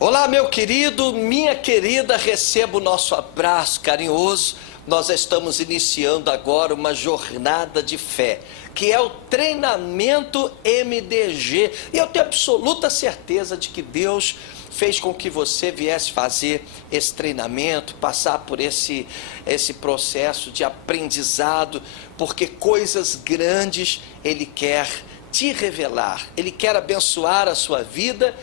Olá, meu querido, minha querida, receba o nosso abraço carinhoso. Nós estamos iniciando agora uma jornada de fé, que é o treinamento MDG. E eu tenho absoluta certeza de que Deus fez com que você viesse fazer esse treinamento, passar por esse processo de aprendizado, porque coisas grandes Ele quer te revelar, Ele quer abençoar a sua vida.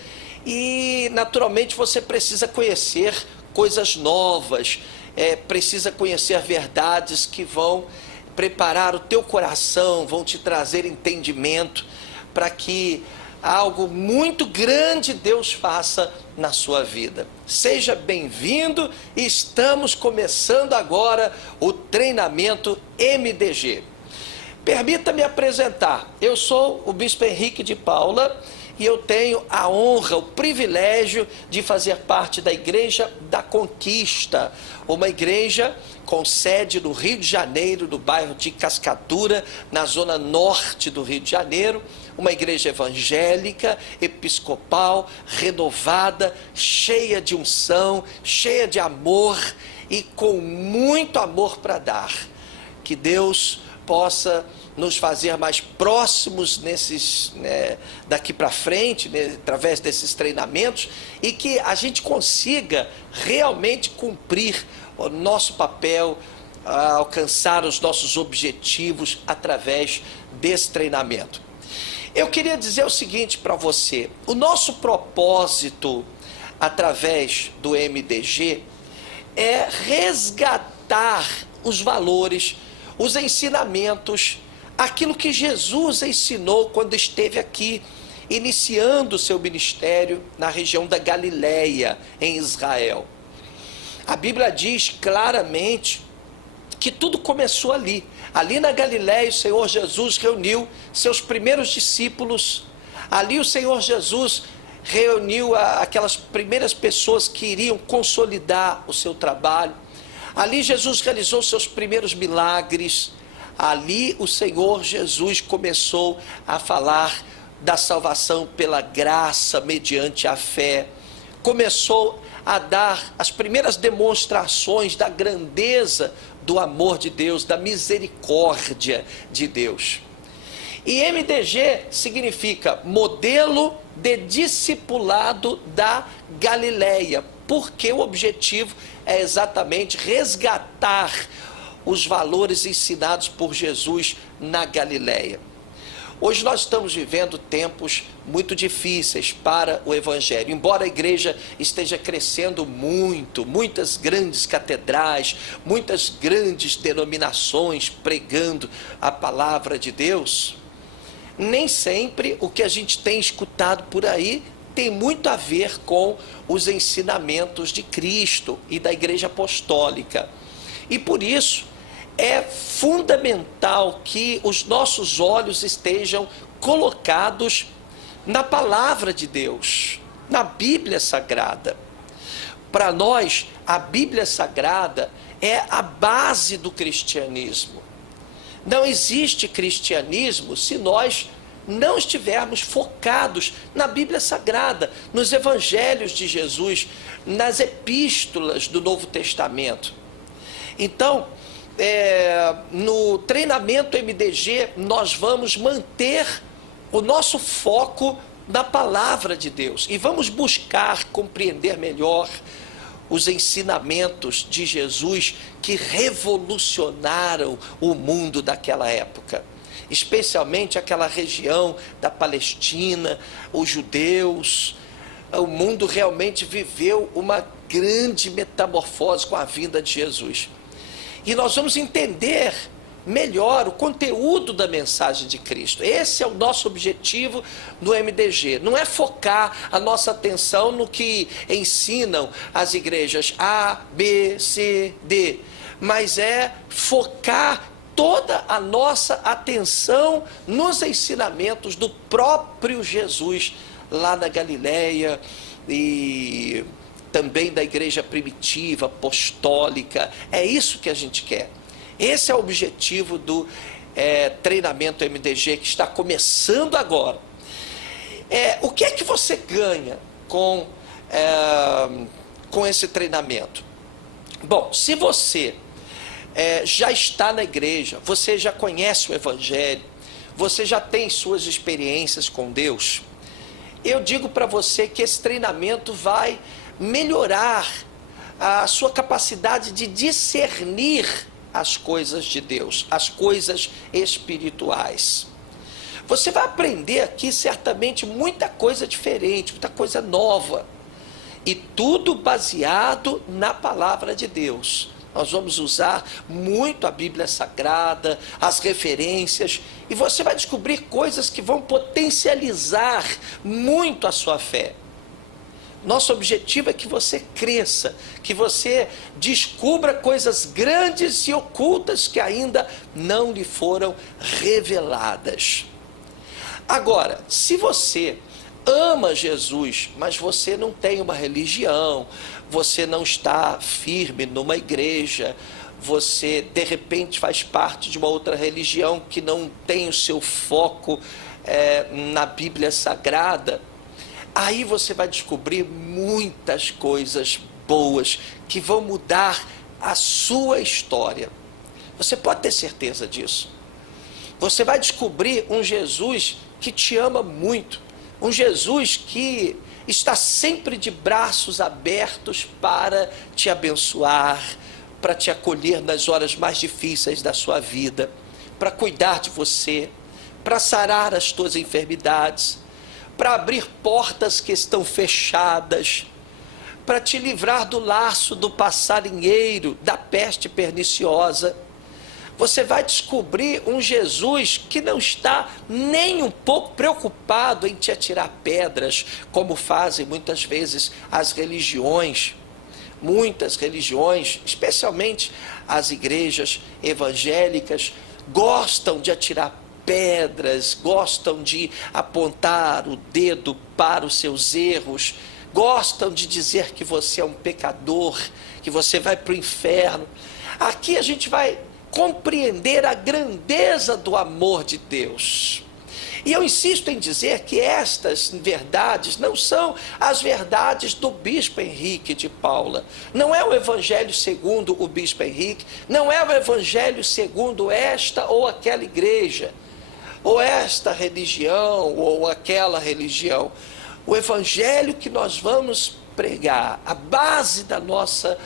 E naturalmente você precisa conhecer coisas novas, precisa conhecer verdades que vão preparar o teu coração, vão te trazer entendimento para que algo muito grande Deus faça na sua vida. Seja bem-vindo, estamos começando agora o treinamento MDG. Permita-me apresentar, eu sou o Bispo Henrique de Paula, e eu tenho a honra, o privilégio de fazer parte da Igreja da Conquista, uma igreja com sede no Rio de Janeiro, no bairro de Cascadura, na zona norte do Rio de Janeiro, uma igreja evangélica, episcopal, renovada, cheia de unção, cheia de amor e com muito amor para dar. Que Deus possa nos fazer mais próximos daqui para frente, através desses treinamentos, e que a gente consiga realmente cumprir o nosso papel, alcançar os nossos objetivos através desse treinamento. Eu queria dizer o seguinte para você: o nosso propósito através do MDG é resgatar os valores, os ensinamentos, aquilo que Jesus ensinou quando esteve aqui, iniciando o seu ministério na região da Galileia, em Israel. A Bíblia diz claramente que tudo começou ali. Ali na Galileia, o Senhor Jesus reuniu seus primeiros discípulos. Ali o Senhor Jesus reuniu aquelas primeiras pessoas que iriam consolidar o seu trabalho. Ali Jesus realizou seus primeiros milagres. Ali o Senhor Jesus começou a falar da salvação pela graça mediante a fé. Começou a dar as primeiras demonstrações da grandeza do amor de Deus, da misericórdia de Deus. E MDG significa modelo de discipulado da Galileia, porque o objetivo é exatamente resgatar os valores ensinados por Jesus na Galileia. Hoje nós estamos vivendo tempos muito difíceis para o Evangelho. Embora a igreja esteja crescendo muito, muitas grandes catedrais, muitas grandes denominações pregando a palavra de Deus, nem sempre o que a gente tem escutado por aí tem muito a ver com os ensinamentos de Cristo e da Igreja Apostólica. E por isso é fundamental que os nossos olhos estejam colocados na palavra de Deus, na Bíblia Sagrada. Para nós, a Bíblia Sagrada é a base do cristianismo. Não existe cristianismo se nós não estivermos focados na Bíblia Sagrada, nos evangelhos de Jesus, nas epístolas do Novo Testamento. Então, no treinamento MDG, nós vamos manter o nosso foco na palavra de Deus e vamos buscar compreender melhor os ensinamentos de Jesus que revolucionaram o mundo daquela época, especialmente aquela região da Palestina, os judeus. O mundo realmente viveu uma grande metamorfose com a vinda de Jesus. E nós vamos entender melhor o conteúdo da mensagem de Cristo. Esse é o nosso objetivo no MDG. Não é focar a nossa atenção no que ensinam as igrejas A, B, C, D, mas é focar toda a nossa atenção nos ensinamentos do próprio Jesus lá na Galileia e também da igreja primitiva, apostólica. É isso que a gente quer. Esse é o objetivo do treinamento MDG, que está começando agora. O que é que você ganha com esse treinamento? Bom, se você já está na igreja, você já conhece o Evangelho, você já tem suas experiências com Deus, eu digo para você que esse treinamento vai melhorar a sua capacidade de discernir as coisas de Deus, as coisas espirituais. Você vai aprender aqui certamente muita coisa diferente, muita coisa nova, e tudo baseado na palavra de Deus. Nós vamos usar muito a Bíblia Sagrada, as referências, e você vai descobrir coisas que vão potencializar muito a sua fé. Nosso objetivo é que você cresça, que você descubra coisas grandes e ocultas que ainda não lhe foram reveladas. Agora, se você ama Jesus, mas você não tem uma religião, você não está firme numa igreja, você de repente faz parte de uma outra religião que não tem o seu foco na Bíblia Sagrada, aí você vai descobrir muitas coisas boas que vão mudar a sua história. Você pode ter certeza disso. Você vai descobrir um Jesus que te ama muito, um Jesus que está sempre de braços abertos para te abençoar, para te acolher nas horas mais difíceis da sua vida, para cuidar de você, para sarar as tuas enfermidades, para abrir portas que estão fechadas, para te livrar do laço do passarinheiro, da peste perniciosa. Você vai descobrir um Jesus que não está nem um pouco preocupado em te atirar pedras, como fazem muitas vezes as religiões. Muitas religiões, especialmente as igrejas evangélicas, gostam de atirar pedras, gostam de apontar o dedo para os seus erros, gostam de dizer que você é um pecador, que você vai para o inferno. Aqui a gente vai compreender a grandeza do amor de Deus. E eu insisto em dizer que estas verdades não são as verdades do Bispo Henrique de Paula. Não é o Evangelho segundo o Bispo Henrique, não é o Evangelho segundo esta ou aquela igreja, ou esta religião, ou aquela religião. O Evangelho que nós vamos pregar, a base da nossa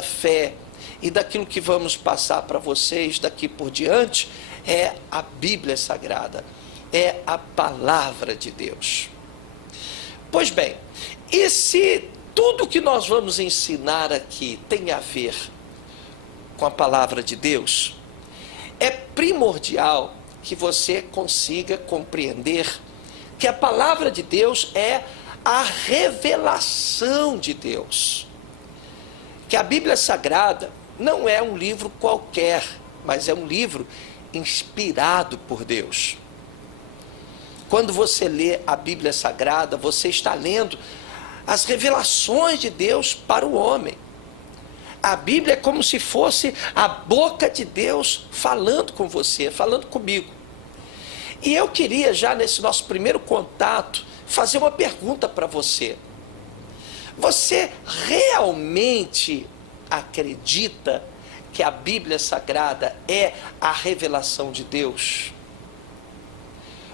fé, e daquilo que vamos passar para vocês daqui por diante, é a Bíblia Sagrada, é a Palavra de Deus. Pois bem, e se tudo que nós vamos ensinar aqui tem a ver com a Palavra de Deus, é primordial que você consiga compreender que a Palavra de Deus é a revelação de Deus. Que a Bíblia Sagrada não é um livro qualquer, mas é um livro inspirado por Deus. Quando você lê a Bíblia Sagrada, você está lendo as revelações de Deus para o homem. A Bíblia é como se fosse a boca de Deus falando com você, falando comigo. E eu queria já nesse nosso primeiro contato fazer uma pergunta para você. Você realmente acredita que a Bíblia Sagrada é a revelação de Deus?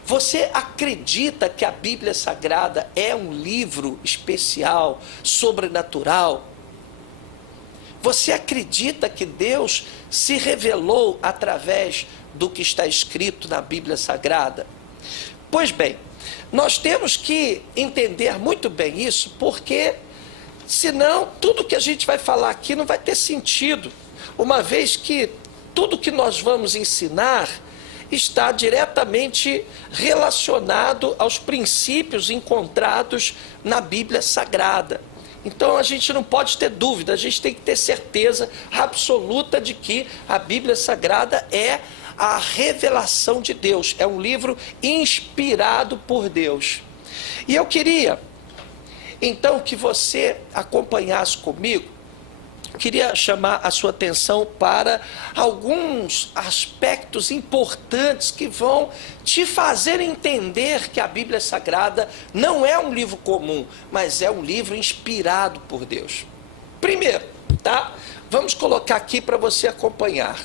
Você acredita que a Bíblia Sagrada é um livro especial, sobrenatural? Você acredita que Deus se revelou através do que está escrito na Bíblia Sagrada? Pois bem, nós temos que entender muito bem isso, porque senão tudo que a gente vai falar aqui não vai ter sentido, uma vez que tudo que nós vamos ensinar está diretamente relacionado aos princípios encontrados na Bíblia Sagrada. Então a gente não pode ter dúvida, a gente tem que ter certeza absoluta de que a Bíblia Sagrada é a revelação de Deus, é um livro inspirado por Deus. E eu queria, então, que você acompanhasse comigo. Queria chamar a sua atenção para alguns aspectos importantes que vão te fazer entender que a Bíblia Sagrada não é um livro comum, mas é um livro inspirado por Deus. Primeiro, tá? Vamos colocar aqui para você acompanhar.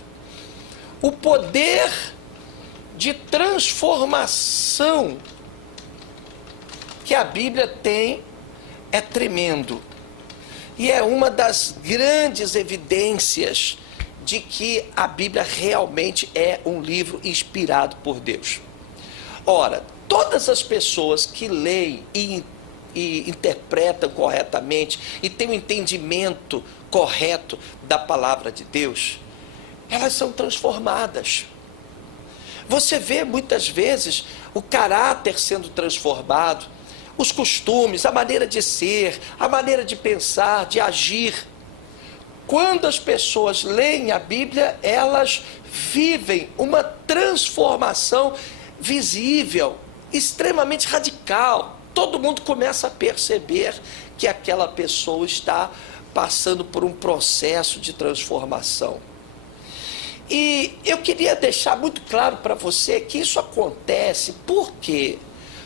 O poder de transformação que a Bíblia tem é tremendo. E é uma das grandes evidências de que a Bíblia realmente é um livro inspirado por Deus. Ora, todas as pessoas que leem e interpretam corretamente e têm um entendimento correto da palavra de Deus, elas são transformadas. Você vê muitas vezes o caráter sendo transformado, os costumes, a maneira de ser, a maneira de pensar, de agir. Quando as pessoas leem a Bíblia, elas vivem uma transformação visível, extremamente radical. Todo mundo começa a perceber que aquela pessoa está passando por um processo de transformação. E eu queria deixar muito claro para você que isso acontece por quê?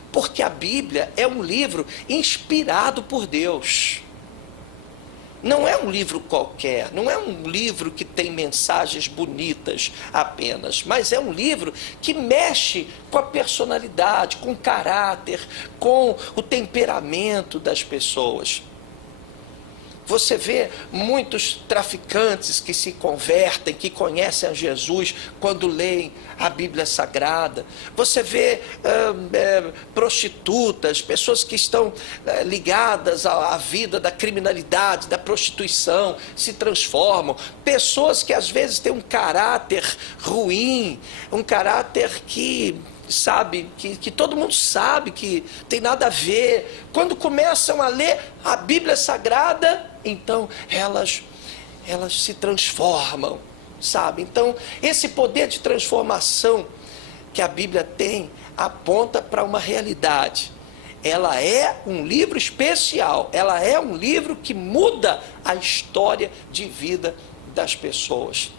Porque a Bíblia é um livro inspirado por Deus. Não é um livro qualquer, não é um livro que tem mensagens bonitas apenas, mas é um livro que mexe com a personalidade, com o caráter, com o temperamento das pessoas. Você vê muitos traficantes que se convertem, que conhecem a Jesus quando leem a Bíblia Sagrada. Você vê prostitutas, pessoas que estão ligadas à vida da criminalidade, da prostituição, se transformam. Pessoas que às vezes têm um caráter ruim, um caráter que todo mundo sabe que tem nada a ver. Quando começam a ler a Bíblia Sagrada, então elas se transformam, sabe? Então esse poder de transformação que a Bíblia tem aponta para uma realidade. Ela é um livro especial, ela é um livro que muda a história de vida das pessoas.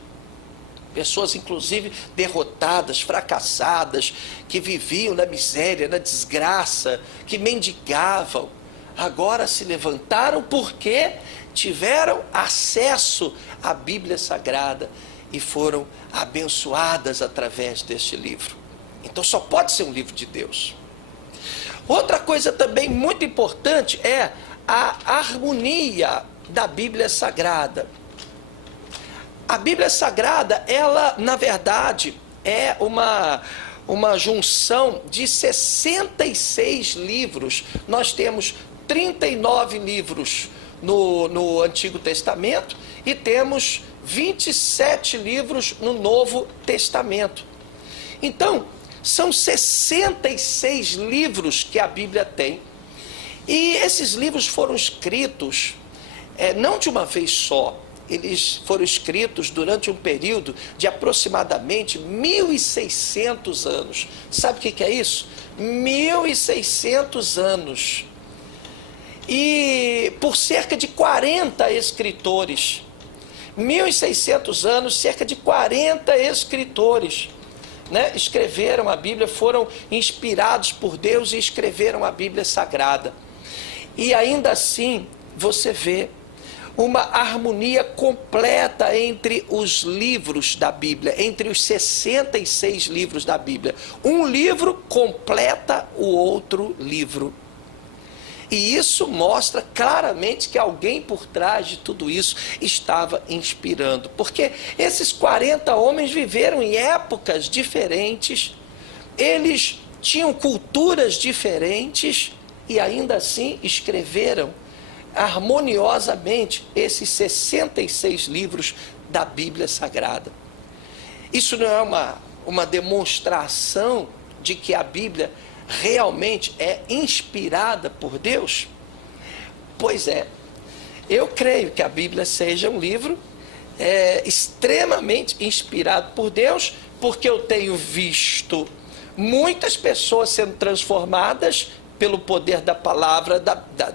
Pessoas, inclusive, derrotadas, fracassadas, que viviam na miséria, na desgraça, que mendigavam, agora se levantaram porque tiveram acesso à Bíblia Sagrada e foram abençoadas através deste livro. Então só pode ser um livro de Deus. Outra coisa também muito importante é a harmonia da Bíblia Sagrada. A Bíblia Sagrada, ela, na verdade, é uma junção de 66 livros. Nós temos 39 livros no Antigo Testamento e temos 27 livros no Novo Testamento. Então, são 66 livros que a Bíblia tem. E esses livros foram escritos, não de uma vez só. Eles foram escritos durante um período de aproximadamente 1.600 anos. Sabe o que é isso? 1.600 anos. E por cerca de 40 escritores. 1.600 anos, cerca de 40 escritores, escreveram a Bíblia, foram inspirados por Deus e escreveram a Bíblia Sagrada. E ainda assim, você vê uma harmonia completa entre os livros da Bíblia, entre os 66 livros da Bíblia. Um livro completa o outro livro. E isso mostra claramente que alguém por trás de tudo isso estava inspirando. Porque esses 40 homens viveram em épocas diferentes, eles tinham culturas diferentes e ainda assim escreveram harmoniosamente esses 66 livros da Bíblia Sagrada. Isso não é uma demonstração de que a Bíblia realmente é inspirada por Deus? Pois é. Eu creio que a Bíblia seja um livro extremamente inspirado por Deus, porque eu tenho visto muitas pessoas sendo transformadas pelo poder da palavra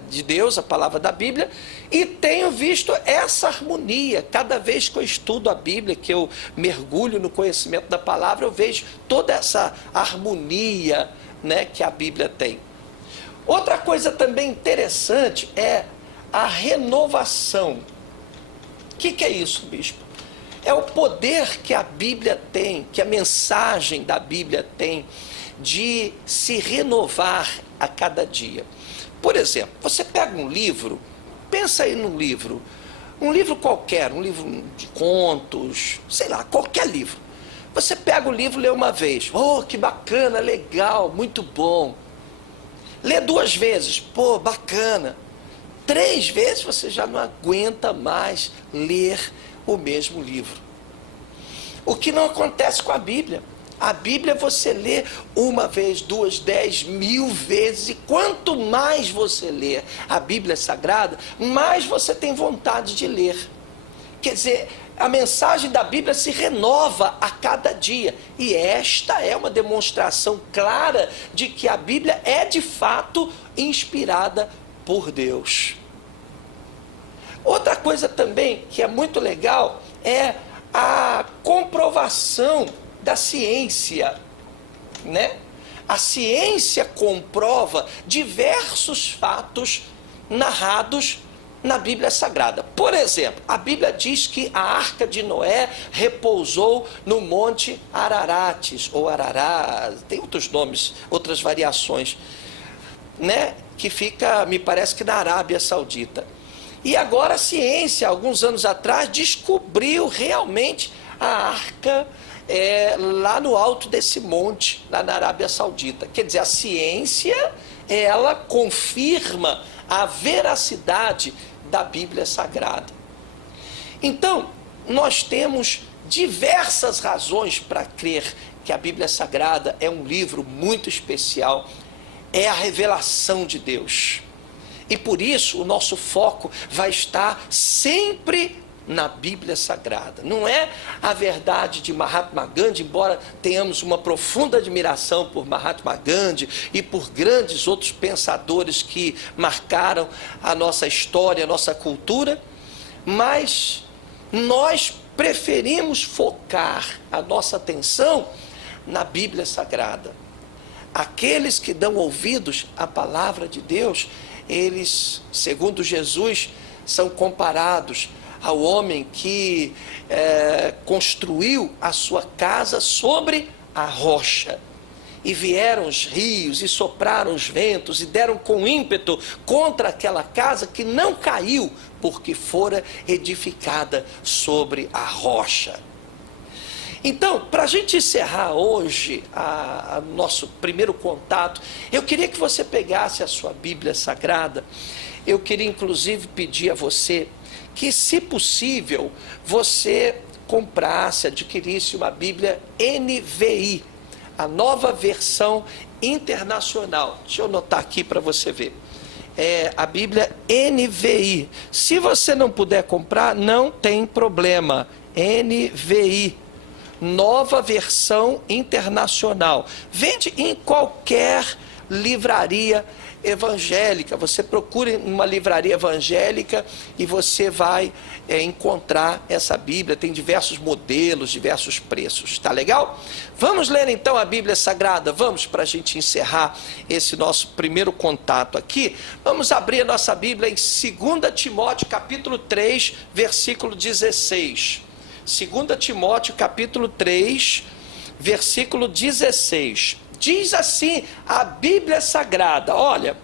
de Deus, a palavra da Bíblia, e tenho visto essa harmonia. Cada vez que eu estudo a Bíblia, que eu mergulho no conhecimento da palavra, eu vejo toda essa harmonia, né, que a Bíblia tem. Outra coisa também interessante é a renovação. O que é isso, bispo? É o poder que a Bíblia tem, que a mensagem da Bíblia tem, de se renovar a cada dia. Por exemplo, você pega um livro, pensa aí num livro, um livro qualquer, um livro de contos, sei lá, qualquer livro. Você pega o livro e lê uma vez, oh, que bacana, legal, muito bom. Lê 2 vezes, pô, bacana. 3 vezes você já não aguenta mais ler o mesmo livro. O que não acontece com a Bíblia. A Bíblia você lê 1 vez, 2, 10, 1000 vezes, e quanto mais você lê a Bíblia Sagrada, mais você tem vontade de ler. Quer dizer, a mensagem da Bíblia se renova a cada dia, e esta é uma demonstração clara de que a Bíblia é de fato inspirada por Deus. Outra coisa também que é muito legal é a comprovação da ciência, né? A ciência comprova diversos fatos narrados na Bíblia Sagrada. Por exemplo, a Bíblia diz que a arca de Noé repousou no Monte Ararates, ou Arará, tem outros nomes, outras variações, né? Que fica, me parece que na Arábia Saudita. E agora a ciência, alguns anos atrás, descobriu realmente a arca lá no alto desse monte, lá na Arábia Saudita. Quer dizer, a ciência, ela confirma a veracidade da Bíblia Sagrada. Então, nós temos diversas razões para crer que a Bíblia Sagrada é um livro muito especial, é a revelação de Deus. E por isso o nosso foco vai estar sempre na Bíblia Sagrada. Não é a verdade de Mahatma Gandhi, embora tenhamos uma profunda admiração por Mahatma Gandhi e por grandes outros pensadores que marcaram a nossa história, a nossa cultura, mas nós preferimos focar a nossa atenção na Bíblia Sagrada. Aqueles que dão ouvidos à palavra de Deus, eles, segundo Jesus, são comparados ao homem que construiu a sua casa sobre a rocha. E vieram os rios, e sopraram os ventos, e deram com ímpeto contra aquela casa que não caiu, porque fora edificada sobre a rocha. Então, para a gente encerrar hoje nosso primeiro contato, eu queria que você pegasse a sua Bíblia Sagrada. Eu queria inclusive pedir a você que, se possível, você comprasse, adquirisse uma Bíblia NVI, a nova versão internacional. Deixa eu anotar aqui para você ver. É a Bíblia NVI. Se você não puder comprar, não tem problema. NVI. Nova versão internacional. Vende em qualquer livraria evangélica. Você procura uma livraria evangélica e você vai encontrar essa Bíblia. Tem diversos modelos, diversos preços. Tá legal? Vamos ler então a Bíblia Sagrada. Vamos, para a gente encerrar esse nosso primeiro contato aqui. Vamos abrir a nossa Bíblia em 2 Timóteo capítulo 3, versículo 16. 2 Timóteo capítulo 3, versículo 16. Diz assim a Bíblia Sagrada, olha: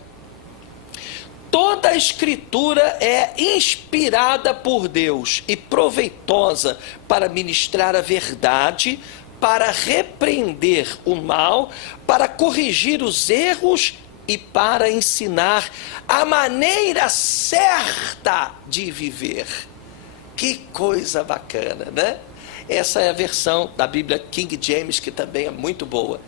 toda a Escritura é inspirada por Deus e proveitosa para ministrar a verdade, para repreender o mal, para corrigir os erros e para ensinar a maneira certa de viver. Que coisa bacana, né? Essa é a versão da Bíblia King James, que também é muito boa.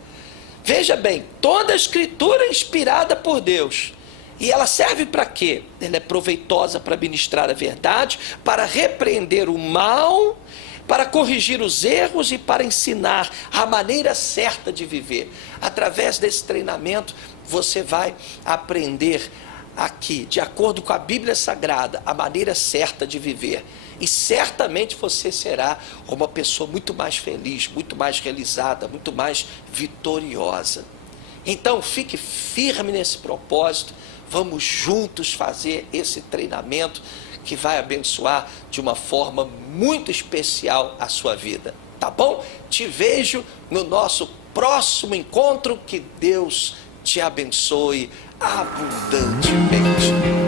Veja bem, toda a Escritura é inspirada por Deus. E ela serve para quê? Ela é proveitosa para ministrar a verdade, para repreender o mal, para corrigir os erros e para ensinar a maneira certa de viver. Através desse treinamento, você vai aprender aqui, de acordo com a Bíblia Sagrada, a maneira certa de viver. E certamente você será uma pessoa muito mais feliz, muito mais realizada, muito mais vitoriosa. Então, fique firme nesse propósito. Vamos juntos fazer esse treinamento que vai abençoar de uma forma muito especial a sua vida. Tá bom? Te vejo no nosso próximo encontro. Que Deus te abençoe abundantemente.